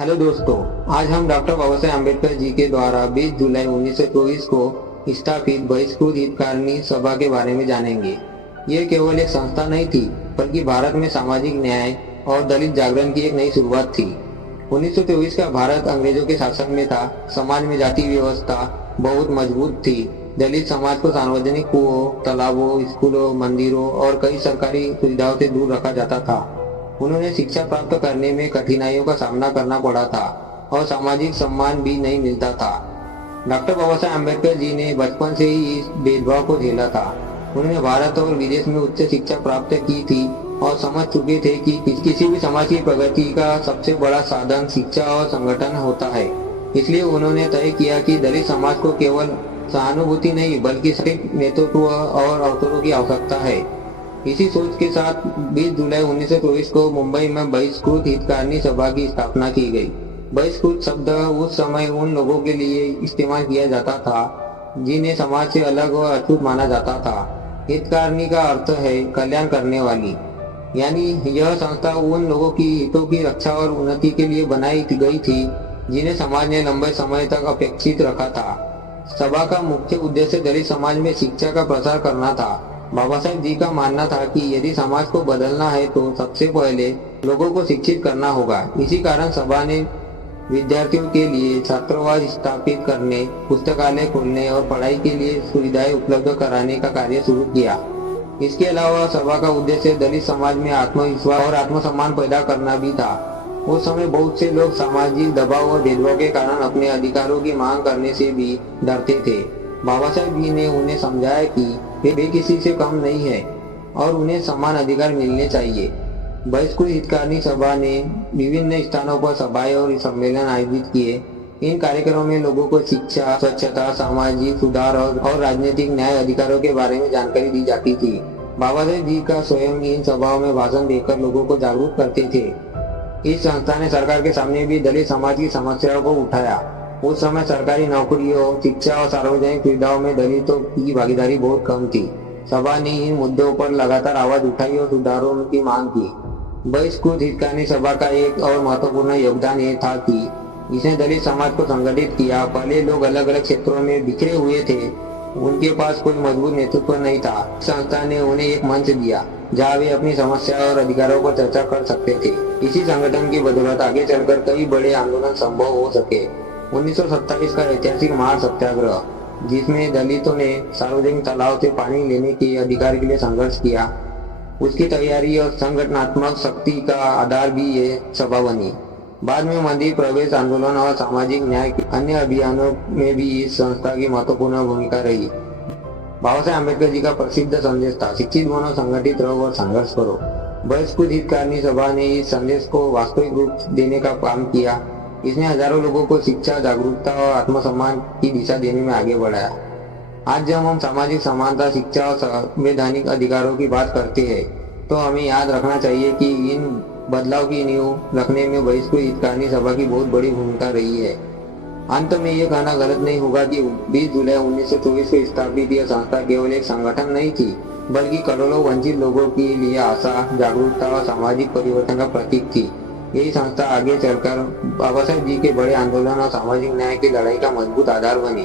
Hello दोस्तों, आज हम डॉक्टर बाबा साहेब अम्बेडकर जी के द्वारा 20 जुलाई 1924 को स्थापित बहिष्कृत हितकारिणी सभा के बारे में जानेंगे। ये केवल एक संस्था नहीं थी, बल्कि भारत में सामाजिक न्याय और दलित जागरण की एक नई शुरुआत थी। 1924 का भारत अंग्रेजों के शासन में था। समाज में जाति व्यवस्था बहुत मजबूत थी। दलित समाज को सार्वजनिक कुओं, तालाबों, स्कूलों, मंदिरों और कई सरकारी सुविधाओं से दूर रखा जाता था। उन्होंने शिक्षा प्राप्त करने में कठिनाइयों का सामना करना पड़ा था और सामाजिक सम्मान भी नहीं मिलता था। डॉक्टर बाबा साहेब अम्बेडकर जी ने बचपन से ही इस भेदभाव को झेला था। उन्होंने भारत और विदेश में उच्च शिक्षा प्राप्त की थी और समझ चुके थे कि किसी भी समाज की प्रगति का सबसे बड़ा साधन शिक्षा और संगठन होता है। इसलिए उन्होंने तय किया कि दलित समाज को केवल सहानुभूति नहीं, बल्कि सटीक नेतृत्व और अवसरों की आवश्यकता है। इसी सोच के साथ 20 जुलाई 1924 को मुंबई में बहिष्कृत हितकारिणी सभा की स्थापना की गई। बहिष्कृत शब्द उस समय उन लोगों के लिए इस्तेमाल किया जाता था जिन्हें समाज से अलग और अछूत माना जाता था। हितकारिणी का अर्थ है कल्याण करने वाली, यानी यह संस्था उन लोगों की हितों की रक्षा और उन्नति के लिए बनाई गई थी जिन्हें समाज ने लंबे समय तक अपेक्षित रखा था। सभा का मुख्य उद्देश्य दलित समाज में शिक्षा का प्रसार करना था। बाबा साहेब जी का मानना था कि यदि समाज को बदलना है तो सबसे पहले लोगों को शिक्षित करना होगा। इसी कारण सभा ने विद्यार्थियों के लिए छात्रावास स्थापित करने, पुस्तकालय खोलने और पढ़ाई के लिए सुविधाएं उपलब्ध कराने का कार्य शुरू किया। इसके अलावा सभा का उद्देश्य दलित समाज में आत्मविश्वास और आत्मसम्मान पैदा करना भी था। उस समय बहुत से लोग सामाजिक दबाव और भेदभाव के कारण अपने अधिकारों की मांग करने से भी डरते थे। बाबा साहेब जी ने उन्हें समझाया कि वे किसी से कम नहीं है और उन्हें समान अधिकार मिलने चाहिए। बहिष्कृत हितकारिणी सभा ने विभिन्न स्थानों पर सभाएं और सम्मेलन आयोजित किए। इन कार्यक्रमों में लोगों को शिक्षा, स्वच्छता, सामाजिक सुधार और राजनीतिक न्याय अधिकारों के बारे में जानकारी दी जाती थी। बाबा साहेब जी का स्वयं इन सभाओं में भाषण देकर लोगों को जागरूक करते थे। इस संस्था ने सरकार के सामने भी दलित समाज की समस्याओं को उठाया। उस समय सरकारी नौकरियों, शिक्षा और सार्वजनिक सुविधाओं में दलितों की भागीदारी बहुत कम थी। सभा ने इन मुद्दों पर लगातार आवाज उठाई और सुधारों की मांग की। बहिष्कृत हितकारिणी सभा का एक और महत्वपूर्ण योगदान ये था कि इसने दलित समाज को संगठित किया। पहले लोग अलग अलग क्षेत्रों में बिखरे हुए थे, उनके पास कोई मजबूत नेतृत्व नहीं था। संस्था ने उन्हें एक मंच दिया जहाँ वे अपनी समस्या और अधिकारों पर चर्चा कर सकते थे। इसी संगठन की बदौलत आगे चलकर कई बड़े आंदोलन संभव हो सके। 1927 का ऐतिहासिक महार सत्याग्रह, जिसमें दलितों ने सार्वजनिक तालाब से पानी लेने के अधिकार के लिए संघर्ष किया, उसकी तैयारी और संगठनात्मक शक्ति का आधार भी ये सभा बनी। बाद में मंदिर प्रवेश आंदोलन और सामाजिक न्याय के अन्य अभियानों में भी इस संस्था की महत्वपूर्ण भूमिका रही। बाबा साहेब अम्बेडकर जी का प्रसिद्ध संदेश था, शिक्षित बनो, संगठित रहो और संघर्ष करो। बहिष्कृत हितकारिणी सभा ने इस संदेश को वास्तविक रूप देने का काम किया। इसने हजारों लोगों को शिक्षा, जागरूकता और आत्मसम्मान की दिशा देने में आगे बढ़ाया। आज जब हम सामाजिक समानता, शिक्षा और संवैधानिक अधिकारों की बात करते हैं, तो हमें याद रखना चाहिए कि इन बदलाव की नींव रखने में बहिष्कृत हितकारिणी सभा की बहुत बड़ी भूमिका रही है। अंत में ये कहना गलत नहीं होगा कि 20 जुलाई 1924 को स्थापित यह संस्था केवल एक संगठन नहीं थी, बल्कि करोड़ों वंचित लोगों के लिए आशा, जागरूकता और सामाजिक परिवर्तन का प्रतीक थी। यही संस्था आगे चलकर बाबा साहेब जी के बड़े आंदोलन और सामाजिक न्याय की लड़ाई का मजबूत आधार बनी।